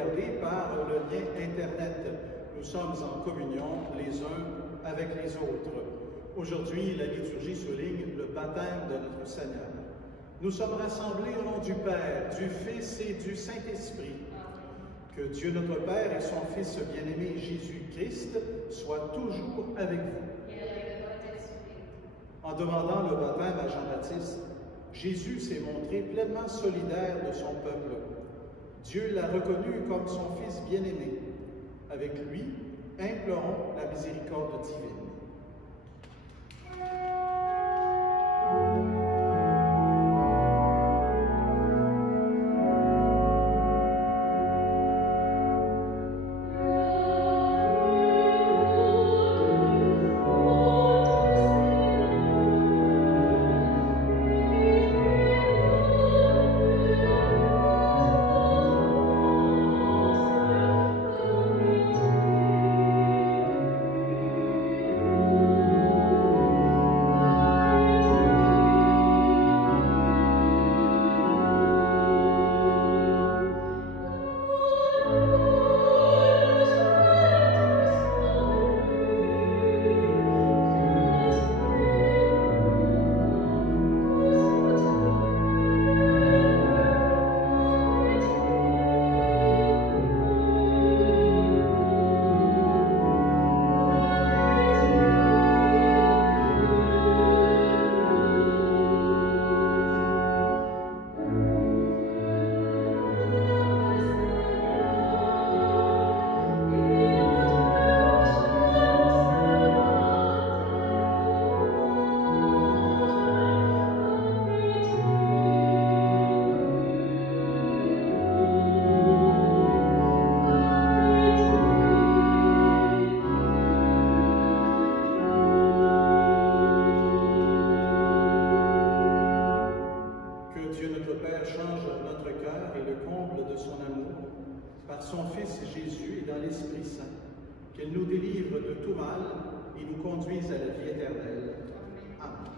regarder par le lien Internet. Nous sommes en communion les uns avec les autres. Aujourd'hui, la liturgie souligne le baptême de notre Seigneur. Nous sommes rassemblés au nom du Père, du Fils et du Saint-Esprit. Que Dieu notre Père et son Fils bien-aimé Jésus-Christ soient toujours avec vous. En demandant le baptême à Jean-Baptiste, Jésus s'est montré pleinement solidaire de son peuple. Dieu l'a reconnu comme son Fils bien-aimé. Avec lui, implorons la miséricorde divine. Par son Fils Jésus et dans l'Esprit Saint, qu'elle nous délivre de tout mal et nous conduise à la vie éternelle. Amen.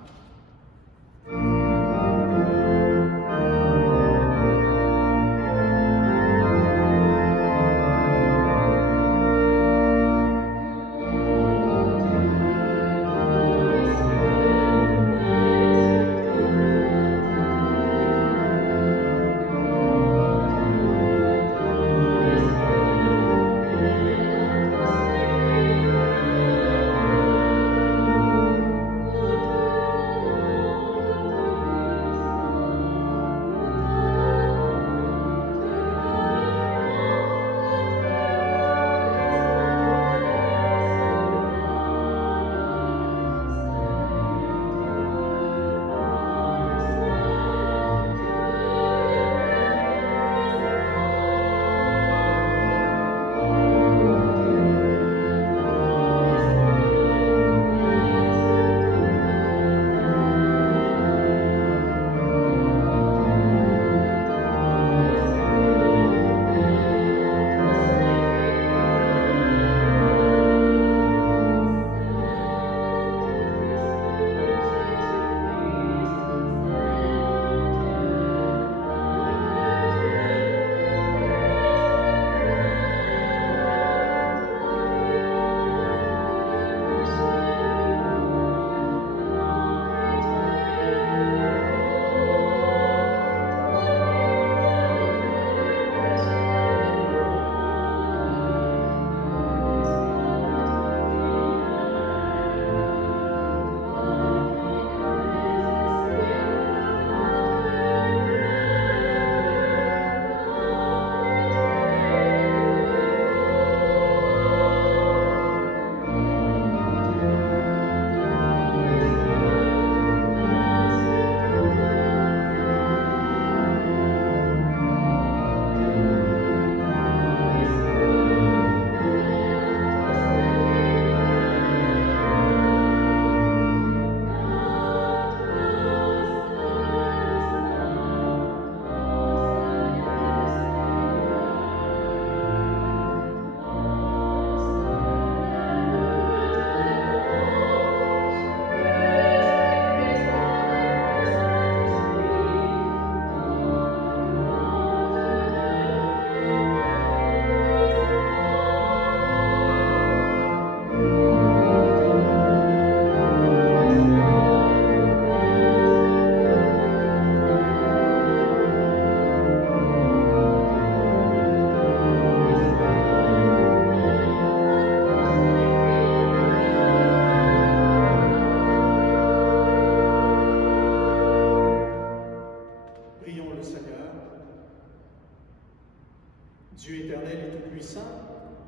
Dieu éternel et tout-puissant,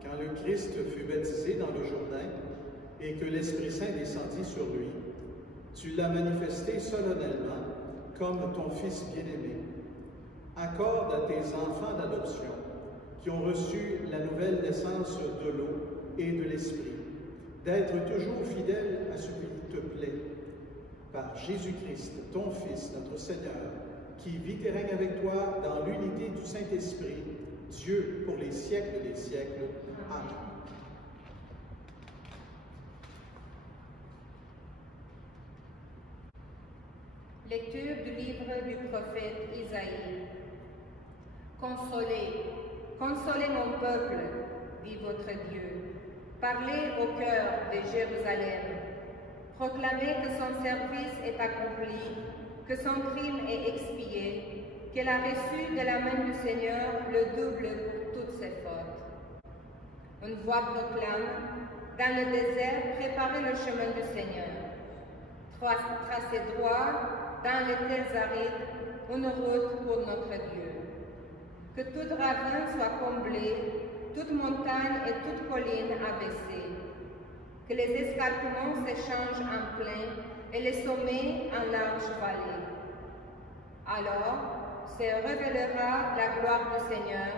quand le Christ fut baptisé dans le Jourdain et que l'Esprit Saint descendit sur lui, tu l'as manifesté solennellement comme ton Fils bien-aimé. Accorde à tes enfants d'adoption, qui ont reçu la nouvelle naissance de l'eau et de l'Esprit, d'être toujours fidèles à ce qui te plaît. Par Jésus-Christ, ton Fils, notre Seigneur, qui vit et règne avec toi dans l'unité du Saint-Esprit, Dieu pour les siècles des siècles. Amen. Lecture du livre du prophète Isaïe. Consolez, consolez mon peuple, dit votre Dieu. Parlez au cœur de Jérusalem. Proclamez que son service est accompli, que son crime est expié, qu'elle a reçu de la main du Seigneur le double pour toutes ses fautes. Une voix proclame, dans le désert, préparez le chemin du Seigneur. Tracez droit, dans les terres arides, une route pour notre Dieu. Que tout ravin soit comblé, toute montagne et toute colline abaissée. Que les escarpements s'échangent en plain et les sommets en larges vallées. Alors se révélera la gloire du Seigneur,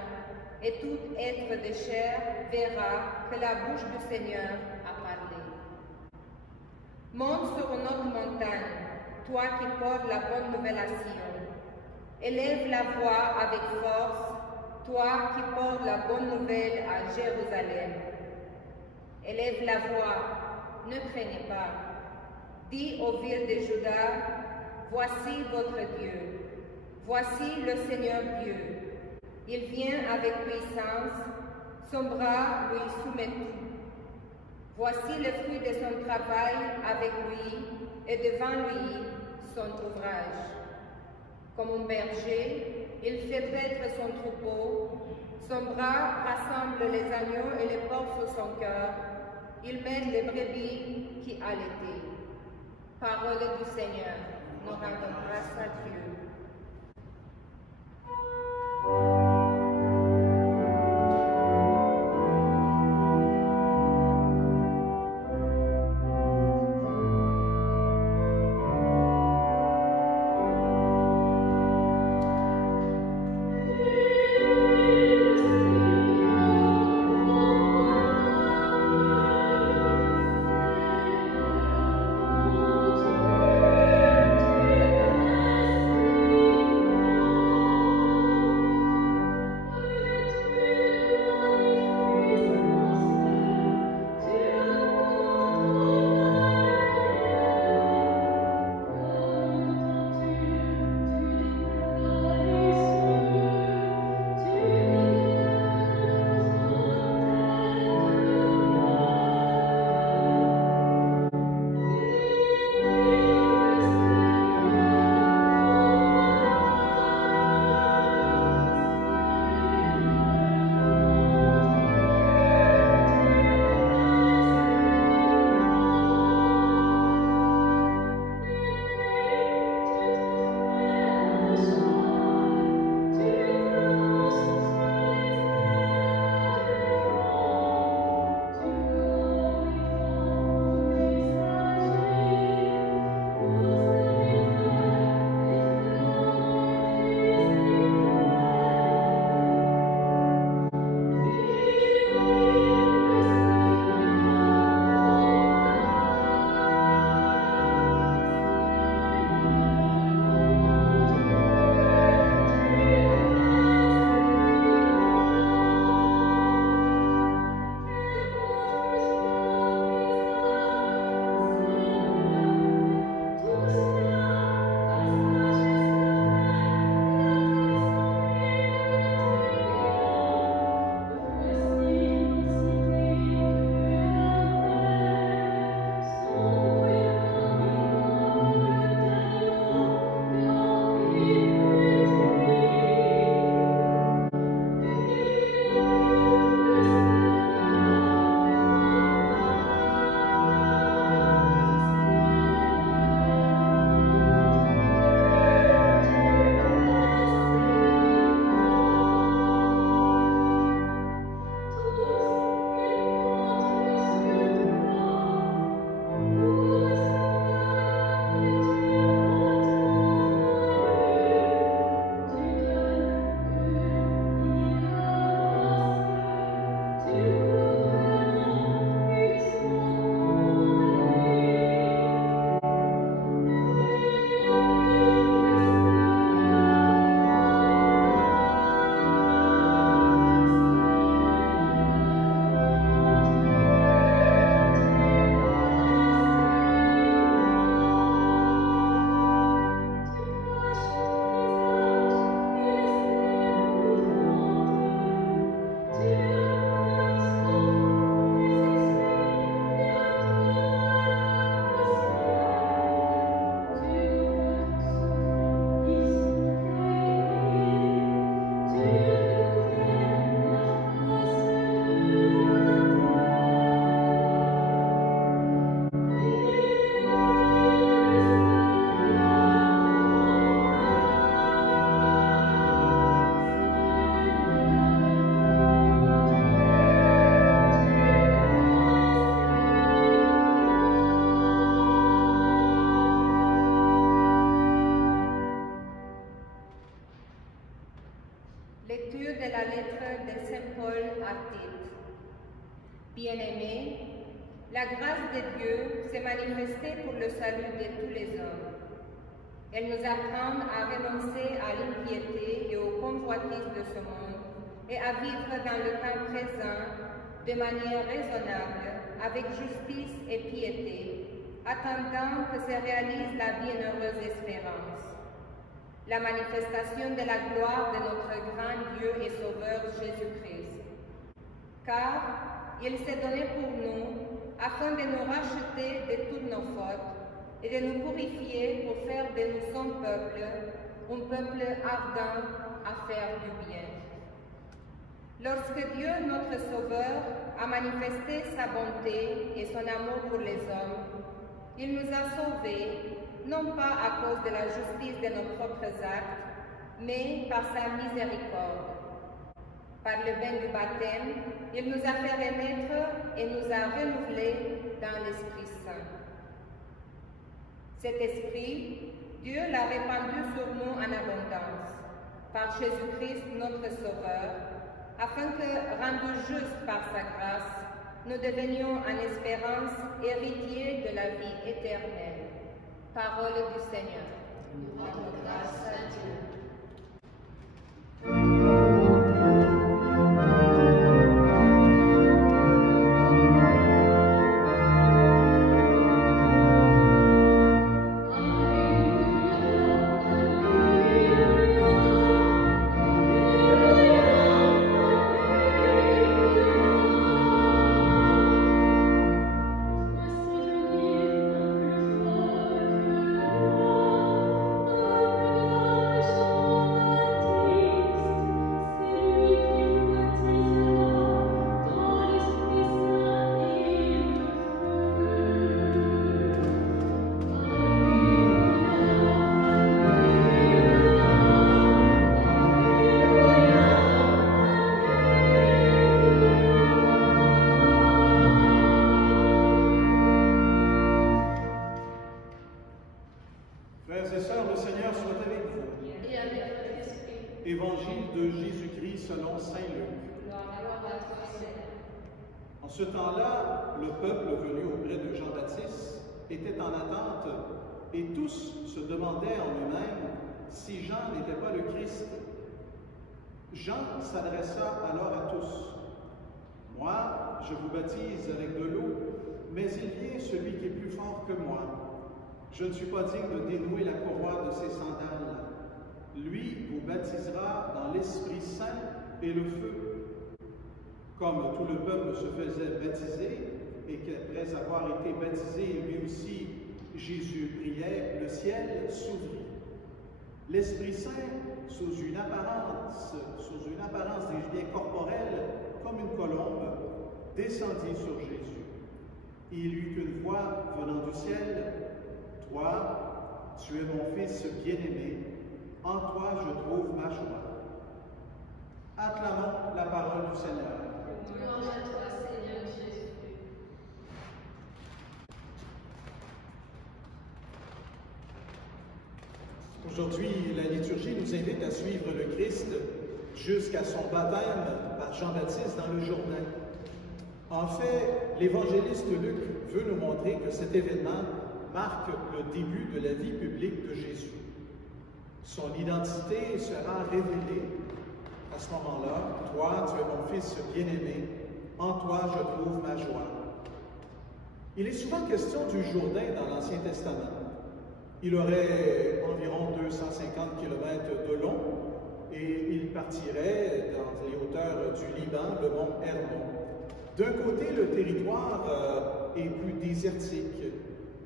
et tout être de chair verra que la bouche du Seigneur a parlé. Monte sur une autre montagne, toi qui portes la bonne nouvelle à Sion. Élève la voix avec force, toi qui portes la bonne nouvelle à Jérusalem. Élève la voix, ne craignez pas. Dis aux villes de Juda, voici votre Dieu. Voici le Seigneur Dieu. Il vient avec puissance, son bras lui soumet tout. Voici le fruit de son travail avec lui, et devant lui son ouvrage. Comme un berger, il fait paître son troupeau, son bras rassemble les agneaux et les porte sur son cœur, il mène les brebis qui allaitaient. Parole du Seigneur, nous rendons grâce à Dieu. lettre de Saint Paul à Tite. Bien-aimés, la grâce de Dieu s'est manifestée pour le salut de tous les hommes. Elle nous apprend à renoncer à l'impiété et aux convoitises de ce monde et à vivre dans le temps présent de manière raisonnable, avec justice et piété, attendant que se réalise la bienheureuse espérance, la manifestation de la gloire de notre grand Dieu et Sauveur Jésus-Christ. Car il s'est donné pour nous, afin de nous racheter de toutes nos fautes et de nous purifier pour faire de nous son peuple, un peuple ardent à faire du bien. Lorsque Dieu, notre Sauveur, a manifesté sa bonté et son amour pour les hommes, il nous a sauvés, non pas à cause de la justice de nos propres actes, mais par sa miséricorde. Par le bain du baptême, il nous a fait renaître et nous a renouvelés dans l'Esprit Saint. Cet Esprit, Dieu l'a répandu sur nous en abondance, par Jésus-Christ notre Sauveur, afin que, rendus justes par sa grâce, nous devenions en espérance héritiers de la vie éternelle. Parole du Seigneur. Nous rendons grâce à Dieu. Évangile de Jésus-Christ selon saint Luc. En ce temps-là, le peuple venu auprès de Jean-Baptiste était en attente et tous se demandaient en eux-mêmes si Jean n'était pas le Christ. Jean s'adressa alors à tous. « Moi, je vous baptise avec de l'eau, mais il vient celui qui est plus fort que moi. Je ne suis pas digne de dénouer la courroie de ses sandales. Lui vous baptisera dans l'Esprit Saint et le feu. » Comme tout le peuple se faisait baptiser, et qu'après avoir été baptisé, lui aussi, Jésus priait, le ciel s'ouvrit. L'Esprit Saint, sous une apparence des liens corporels, comme une colombe, descendit sur Jésus. Il eut une voix venant du ciel, « Toi, tu es mon Fils bien-aimé, en toi je trouve ma joie. » Acclamons la parole du Seigneur. Louange à toi, Seigneur Jésus. Aujourd'hui, la liturgie nous invite à suivre le Christ jusqu'à son baptême par Jean-Baptiste dans le Jourdain. En fait, l'évangéliste Luc veut nous montrer que cet événement marque le début de la vie publique de Jésus. Son identité sera révélée à ce moment-là. « Toi, tu es mon Fils bien-aimé, en toi je trouve ma joie. » Il est souvent question du Jourdain dans l'Ancien Testament. Il aurait environ 250 km de long et il partirait dans les hauteurs du Liban, le mont Hermon. D'un côté, le territoire est plus désertique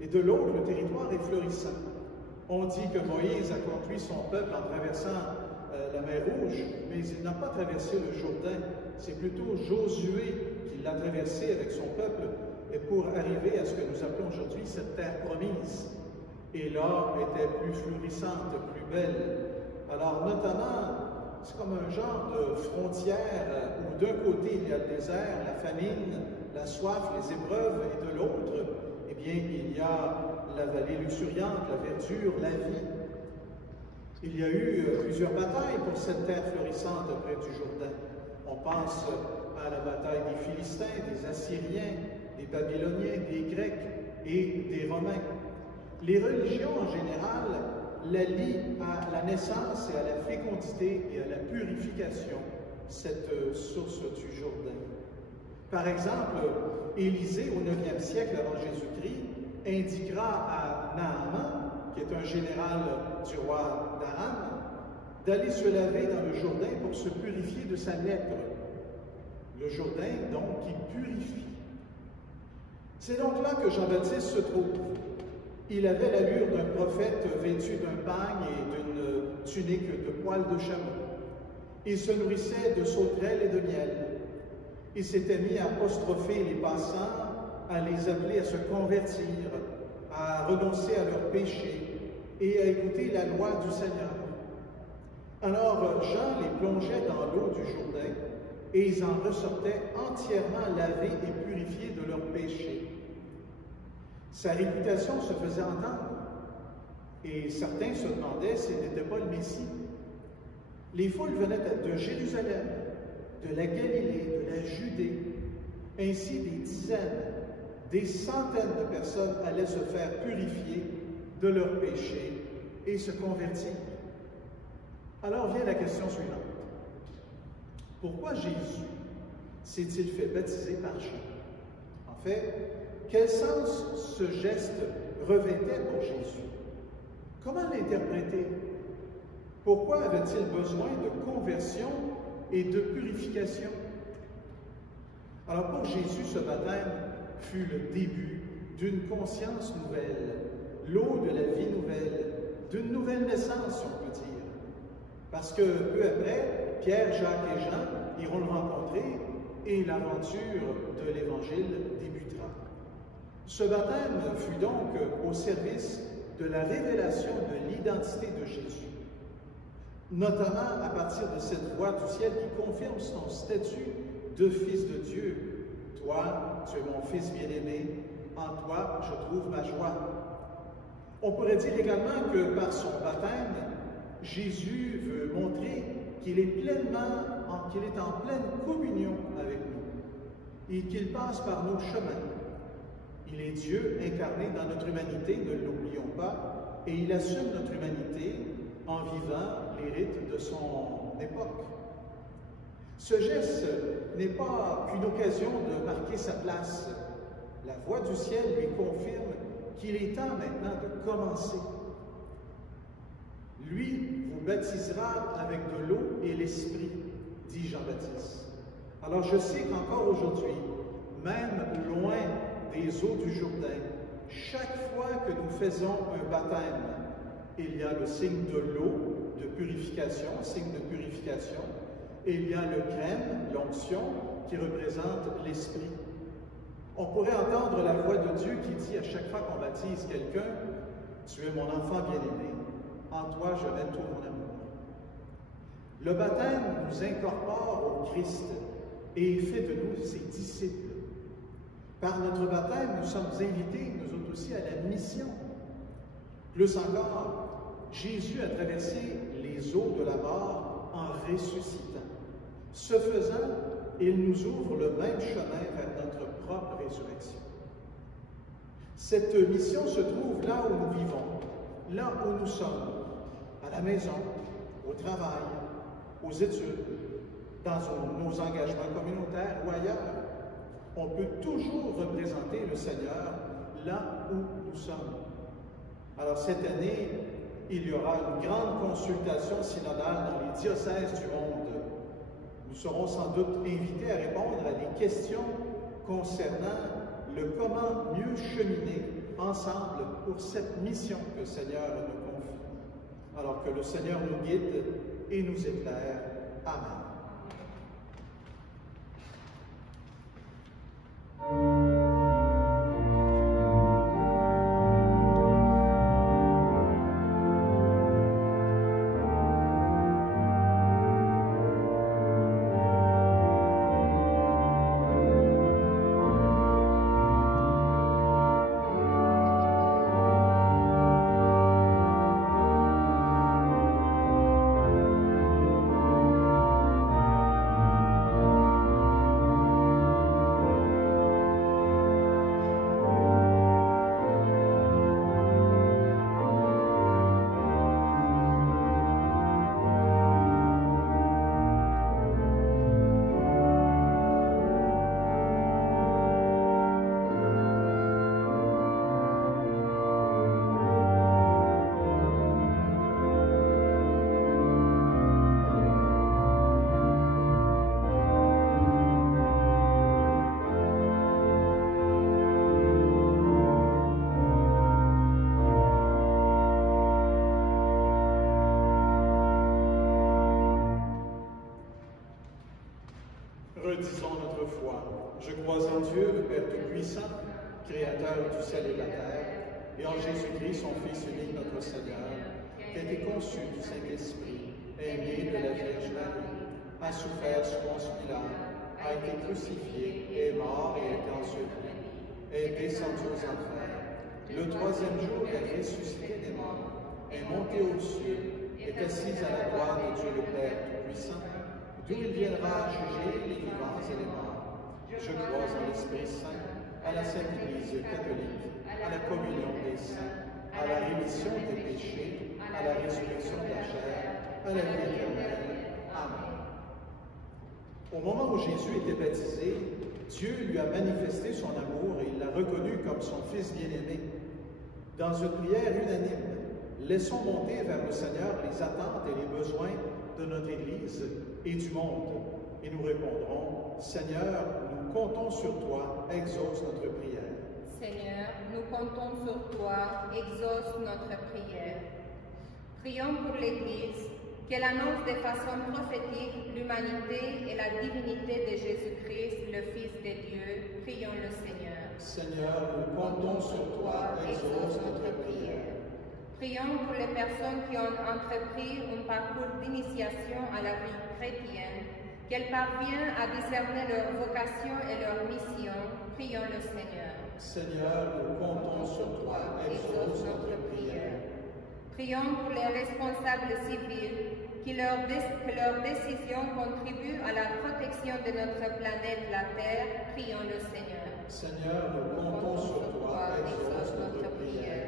et de l'autre, le territoire est florissant. On dit que Moïse a conduit son peuple en traversant la mer Rouge, mais il n'a pas traversé le Jourdain. C'est plutôt Josué qui l'a traversé avec son peuple et pour arriver à ce que nous appelons aujourd'hui cette terre promise. Et là, était plus florissante, plus belle. Alors, notamment, c'est comme un genre de frontière où d'un côté, il y a le désert, la famine, la soif, les épreuves, et de l'autre, eh bien, il y a la vallée luxuriante, la verdure, la vie. Il y a eu plusieurs batailles pour cette terre florissante près du Jourdain. pense à la bataille des Philistins, des Assyriens, des Babyloniens, des Grecs et des Romains. Les religions en général la lient à la naissance et à la fécondité et à la purification, cette source du Jourdain. Par exemple, Élisée, au IXe siècle avant Jésus-Christ, indiquera à Naaman, qui est un général du roi d'Aram, d'aller se laver dans le Jourdain pour se purifier de sa lèpre. Le Jourdain, donc, qui purifie. C'est donc là que Jean-Baptiste se trouve. Il avait l'allure d'un prophète vêtu d'un pagne et d'une tunique de poils de chameau. Il se nourrissait de sauterelles et de miel. Il s'était mis à apostropher les passants, à les appeler à se convertir, à renoncer à leurs péchés et à écouter la loi du Seigneur. Alors Jean les plongeait dans l'eau du Jourdain et ils en ressortaient entièrement lavés et purifiés de leurs péchés. Sa réputation se faisait entendre et certains se demandaient s'il n'était pas le Messie. Les foules venaient de Jérusalem, de la Galilée, de la Judée, ainsi des dizaines, des centaines de personnes allaient se faire purifier de leurs péchés et se convertir. Alors vient la question suivante. Pourquoi Jésus s'est-il fait baptiser par Jean? En fait, quel sens ce geste revêtait pour Jésus? Comment l'interpréter? Pourquoi avait-il besoin de conversion et de purification? Alors pour Jésus, ce baptême fut le début d'une conscience nouvelle, l'eau de la vie nouvelle, d'une nouvelle naissance, si on peut dire. Parce que peu après, Pierre, Jacques et Jean iront le rencontrer et l'aventure de l'Évangile débutera. Ce baptême fut donc au service de la révélation de l'identité de Jésus, notamment à partir de cette voix du ciel qui confirme son statut de Fils de Dieu. Toi, tu es mon Fils bien-aimé, en toi je trouve ma joie. On pourrait dire également que par son baptême, Jésus veut montrer qu'il est en pleine communion avec nous et qu'il passe par nos chemins. Il est Dieu incarné dans notre humanité, ne l'oublions pas, et il assume notre humanité en vivant les rites de son époque. Ce geste n'est pas qu'une occasion de marquer sa place. La voix du ciel lui confirme qu'il est temps maintenant de commencer. Lui vous baptisera avec de l'eau et l'Esprit, dit Jean-Baptiste. Alors je sais qu'encore aujourd'hui, même loin des eaux du Jourdain, chaque fois que nous faisons un baptême, il y a le signe de l'eau, de purification, signe de purification, et il y a le crème, l'onction, qui représente l'Esprit. On pourrait entendre la voix de Dieu qui dit à chaque fois qu'on baptise quelqu'un, « Tu es mon enfant bien-aimé, en toi je mets tout mon amour. » Le baptême nous incorpore au Christ et fait de nous ses disciples. Par notre baptême, nous sommes invités, nous autres aussi, à la mission. Plus encore, Jésus a traversé les eaux de la mort en ressuscitant. Ce faisant, il nous ouvre le même chemin vers notre propre résurrection. Cette mission se trouve là où nous vivons, là où nous sommes, à la maison, au travail, aux études, dans nos engagements communautaires ou ailleurs. On peut toujours représenter le Seigneur là où nous sommes. Alors cette année, il y aura une grande consultation synodale dans les diocèses du monde. Nous serons sans doute invités à répondre à des questions concernant le comment mieux cheminer ensemble pour cette mission que le Seigneur nous confie. Alors que le Seigneur nous guide et nous éclaire. Amen. Disons notre foi. Je crois en Dieu, le Père Tout-Puissant, Créateur du ciel et de la terre, et en Jésus-Christ, son Fils unique, notre Seigneur, qui a été conçu du Saint-Esprit, est né de la Vierge Marie, a souffert sous Ponce Pilate, a été crucifié, est mort et est enseveli, est descendu aux enfers. Le troisième jour est ressuscité des morts, est monté aux cieux, est assis à la droite de Dieu le Père Tout-Puissant, d'où il viendra juger les vivants et les morts. Je crois en l'Esprit Saint, à la Sainte Église catholique, à la communion des saints, à la rémission des péchés, à la résurrection de la chair, à la vie éternelle. Amen. Au moment où Jésus était baptisé, Dieu lui a manifesté son amour et il l'a reconnu comme son Fils bien-aimé. Dans une prière unanime, laissons monter vers le Seigneur les attentes et les besoins de notre Église et du monde. Et nous répondrons, Seigneur, nous comptons sur toi, exauce notre prière. Seigneur, nous comptons sur toi, exauce notre prière. Prions pour l'Église, qu'elle annonce de façon prophétique l'humanité et la divinité de Jésus-Christ, le Fils de Dieu. Prions le Seigneur. Seigneur, nous comptons sur toi, exauce notre prière. Prions pour les personnes qui ont entrepris un parcours d'initiation à la vie chrétienne, qu'elles parviennent à discerner leur vocation et leur mission. Prions le Seigneur. Seigneur, nous comptons sur toi, exauce notre prière. Prions pour les responsables civils, que leurs décisions contribuent à la protection de notre planète, la Terre. Prions le Seigneur. Seigneur, nous comptons sur toi, exauce notre prière.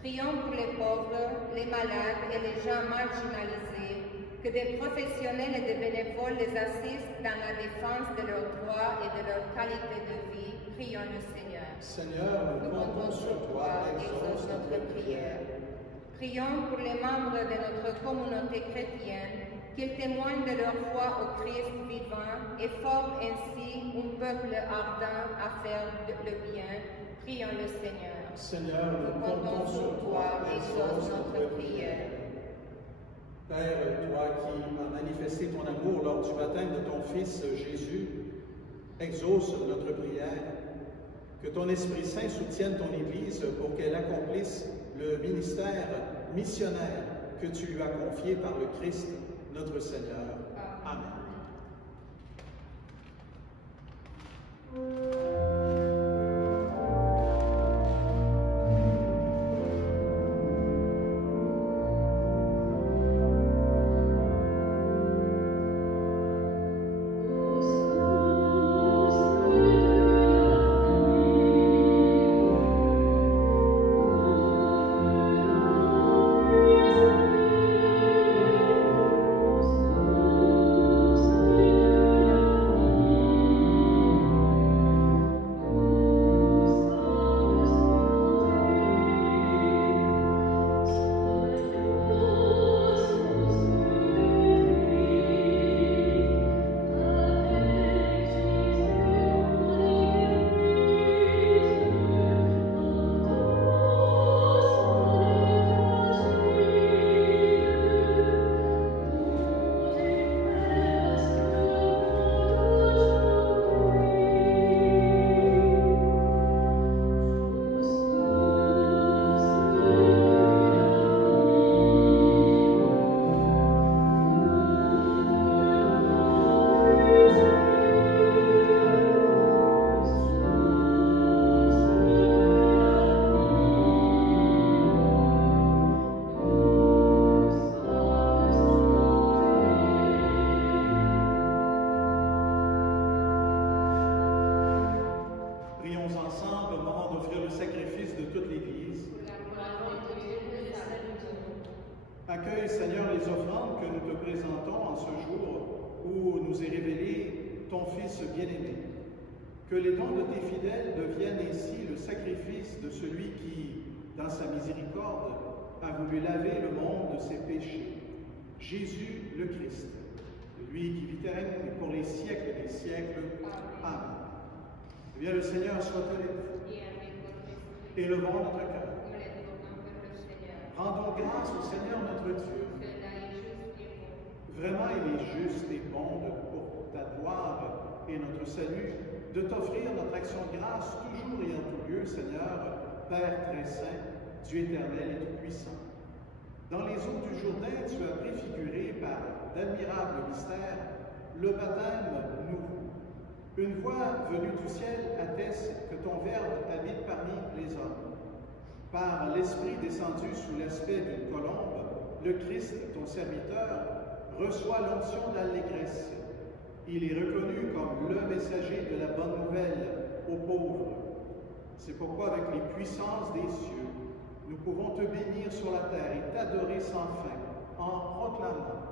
Prions pour les pauvres, les malades et les gens marginalisés, que des professionnels et des bénévoles les assistent dans la défense de leurs droits et de leur qualité de vie. Prions le Seigneur. Seigneur, nous comptons sur toi, exauce notre prière. Prions pour les membres de notre communauté chrétienne, qu'ils témoignent de leur foi au Christ vivant et forment ainsi un peuple ardent à faire le bien. Prions le Seigneur. Seigneur, nous comptons sur toi, exauce notre prière. Père, toi qui as manifesté ton amour lors du baptême de ton Fils Jésus, exauce notre prière. Que ton Esprit Saint soutienne ton Église pour qu'elle accomplisse le ministère missionnaire que tu lui as confié par le Christ, notre Seigneur. Amen. Accueille, Seigneur, les offrandes que nous te présentons en ce jour où nous est révélé ton Fils bien-aimé. Que les dons de tes fidèles deviennent ainsi le sacrifice de celui qui, dans sa miséricorde, a voulu laver le monde de ses péchés. Jésus le Christ, lui qui vit et règne pour les siècles des siècles. Amen. Eh bien, le Seigneur soit avec vous. Élevons notre cœur. Rendons grâce au Seigneur notre Dieu. Vraiment, il est juste et bon pour ta gloire et notre salut, de t'offrir notre action de grâce toujours et en tout lieu, Seigneur, Père très saint, Dieu éternel et tout-puissant. Dans les eaux du Jourdain, tu as préfiguré par d'admirables mystères le baptême nouveau. Une voix venue du ciel atteste que ton Verbe habite parmi les hommes. Par l'Esprit descendu sous l'aspect d'une colombe, le Christ, ton serviteur, reçoit l'onction d'allégresse. Il est reconnu comme le messager de la bonne nouvelle aux pauvres. C'est pourquoi, avec les puissances des cieux, nous pouvons te bénir sur la terre et t'adorer sans fin, en proclamant.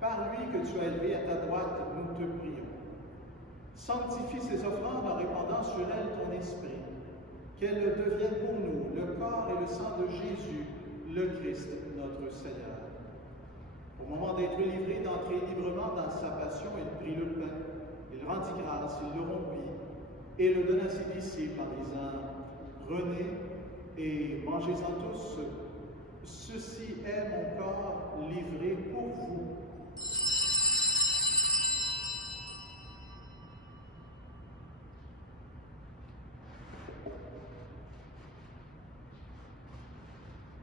Par lui que tu as élevé à ta droite, nous te prions. Sanctifie ces offrandes en répandant sur elles ton esprit, qu'elles deviennent pour nous le corps et le sang de Jésus, le Christ, notre Seigneur. Au moment d'être livré, d'entrer librement dans sa passion, il prit le pain, il rendit grâce, il le rompit, et le donna à ses disciples en disant, « Prenez et mangez-en tous, ceci est mon corps livré pour vous. »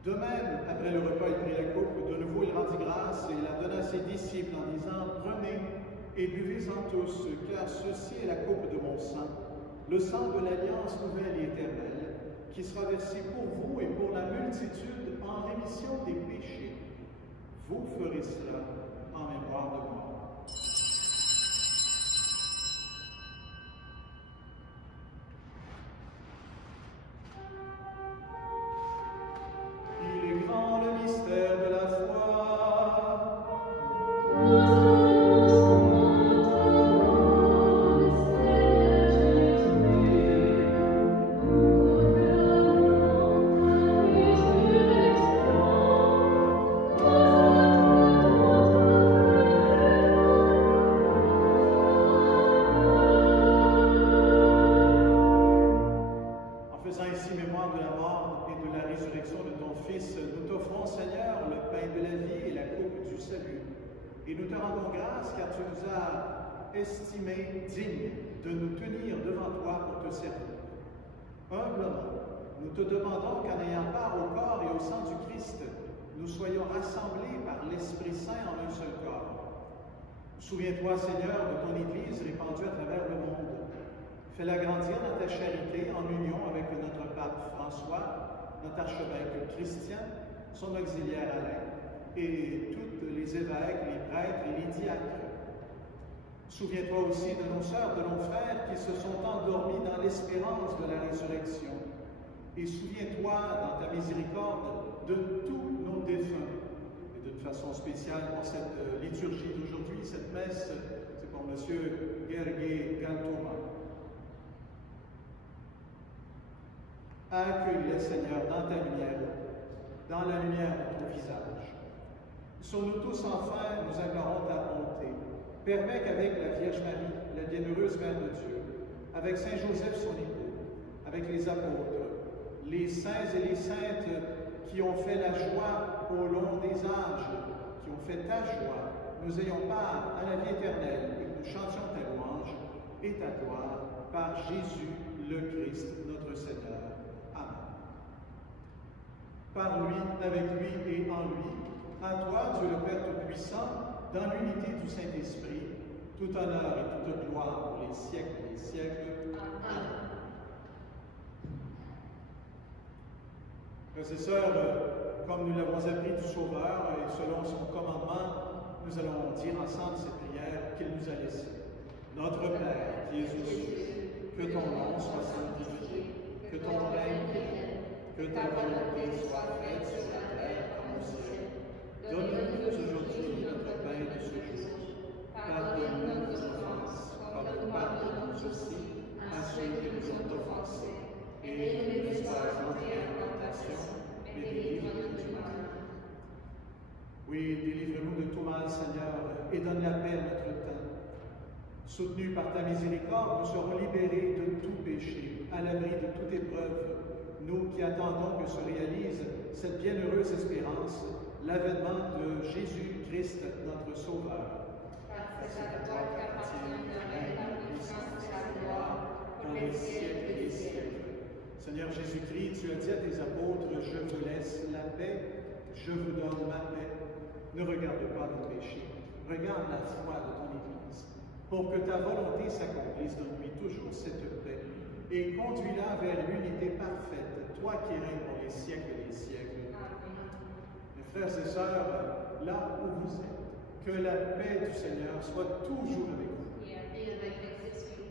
De même, après le repas, il prit la coupe, de nouveau il rendit grâce et la donna à ses disciples en disant, « Prenez et buvez-en tous, car ceci est la coupe de mon sang, le sang de l'alliance nouvelle et éternelle, qui sera versé pour vous et pour la multitude en rémission des péchés. Vous ferez cela en mémoire de moi. » Et nous te rendons grâce car tu nous as estimés dignes de nous tenir devant toi pour te servir. Humblement, nous te demandons qu'en ayant part au corps et au sang du Christ, nous soyons rassemblés par l'Esprit Saint en un seul corps. Souviens-toi, Seigneur, de ton Église répandue à travers le monde. Fais-la grandir dans ta charité en union avec notre pape François, notre archevêque Christian, son auxiliaire Alain, et tous les évêques, les prêtres et les diacres. Souviens-toi aussi de nos sœurs, de nos frères qui se sont endormis dans l'espérance de la résurrection. Et souviens-toi, dans ta miséricorde, de tous nos défunts. Et d'une façon spéciale pour cette liturgie d'aujourd'hui, cette messe, c'est pour M. Gergely Galtouma. Accueille-les, Seigneur, dans ta lumière, dans la lumière de ton visage. Sur nous tous, enfin, nous implorons ta bonté. Permets qu'avec la Vierge Marie, la bienheureuse Mère de Dieu, avec Saint Joseph, son époux, avec les apôtres, les saints et les saintes qui ont fait la joie au long des âges, qui ont fait ta joie, nous ayons part à la vie éternelle et que nous chantions ta louange et ta gloire par Jésus, le Christ, notre Seigneur. Amen. par lui, avec lui et en lui, à toi, Dieu le Père Tout-Puissant, dans l'unité du Saint-Esprit, tout honneur et toute gloire pour les siècles des siècles. Amen. Frères et sœurs, comme nous l'avons appris du Sauveur et selon son commandement, nous allons dire ensemble cette prière qu'il nous a laissée. Notre Père, qui es aux cieux, que ton nom soit sanctifié, que ton règne vienne, que ta volonté soit faite sur la terre comme au ciel. Donne-nous aujourd'hui notre pain de ce jour. Pardonne-nous nos offenses, comme nous pardonnons aussi à ceux qui nous ont offensés. Et ne nous laisse pas entrer en tentation, mais délivre-nous du mal. Oui, délivre-nous de tout mal, Seigneur, et donne la paix à notre temps. Soutenus par ta miséricorde, nous serons libérés de tout péché, à l'abri de toute épreuve, nous qui attendons que se réalise cette bienheureuse espérance, l'avènement de Jésus-Christ, notre Sauveur. Car c'est à toi qu'appartient le règne, la puissance et la gloire, pour les siècles et les siècles. Seigneur Jésus-Christ, tu as dit à tes apôtres, je vous laisse la paix, je vous donne ma paix. Ne regarde pas nos péchés, regarde la foi de ton Église. Pour que ta volonté s'accomplisse, donne-lui toujours cette paix et conduis-la vers l'unité parfaite, toi qui règnes pour les siècles des siècles. Amen. Mes frères et sœurs, là où vous êtes, que la paix du Seigneur soit toujours avec vous. Et avec votre esprit.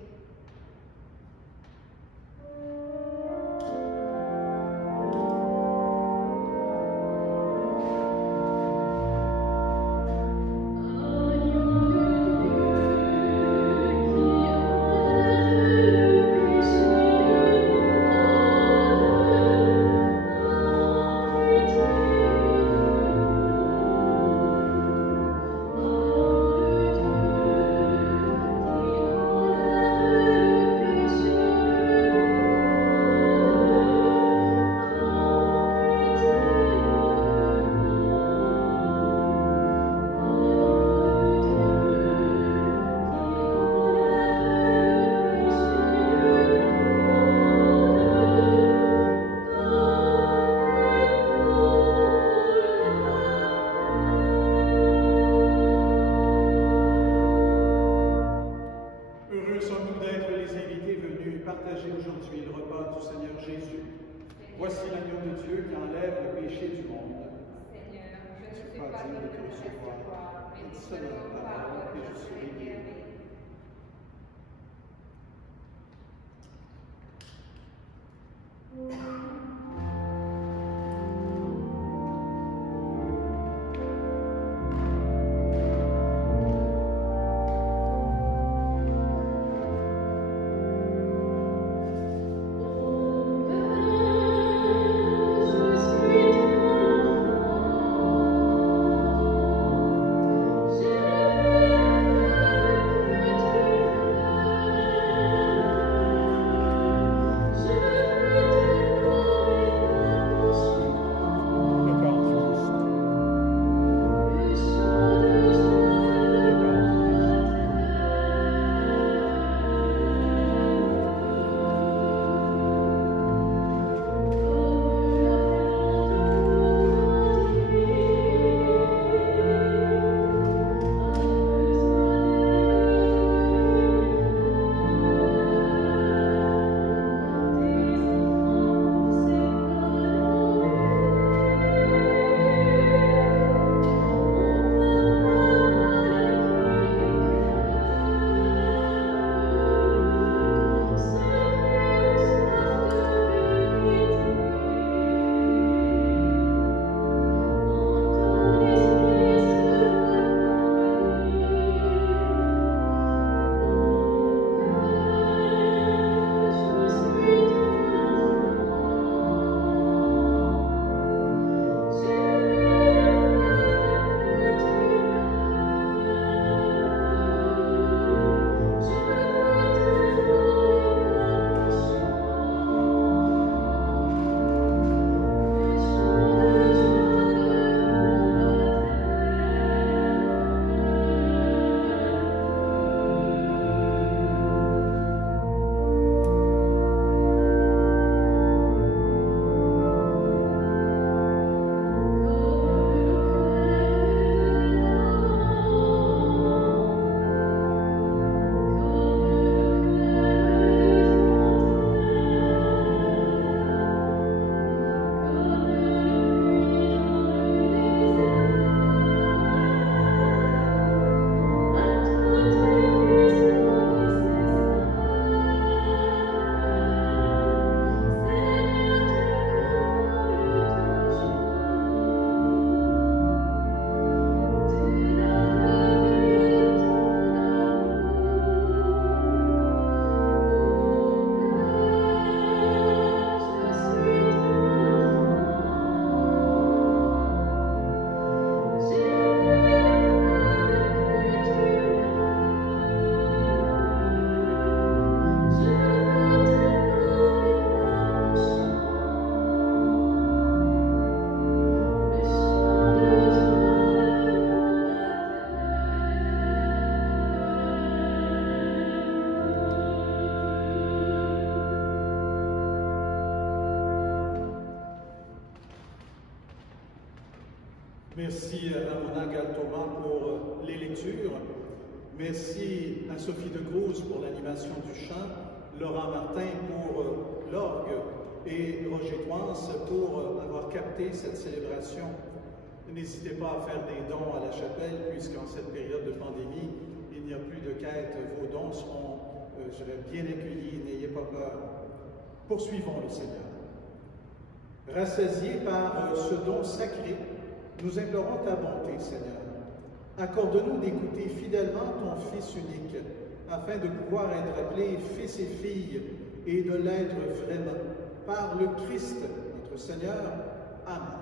Jésus Merci à Ramona Galtoma pour les lectures. Merci à Sophie de Grouz pour l'animation du chant, Laurent Martin pour l'orgue et Roger Toince pour avoir capté cette célébration. N'hésitez pas à faire des dons à la chapelle, puisqu'en cette période de pandémie, il n'y a plus de quête. Vos dons seront, bien accueillis, n'ayez pas peur. Poursuivons le Seigneur. Rassasiés par ce don sacré, nous implorons ta bonté, Seigneur. Accorde-nous d'écouter fidèlement ton Fils unique, afin de pouvoir être appelés fils et filles, et de l'être vraiment, par le Christ, notre Seigneur. Amen.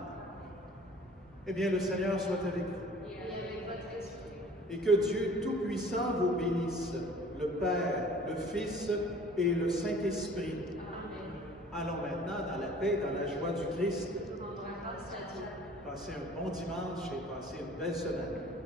Eh bien, le Seigneur soit avec vous. Et avec votre esprit. Et que Dieu Tout-Puissant vous bénisse, le Père, le Fils et le Saint-Esprit. Amen. Allons maintenant dans la paix, dans la joie du Christ. Rendre grâce à Dieu. Passez un bon dimanche et passez une belle semaine.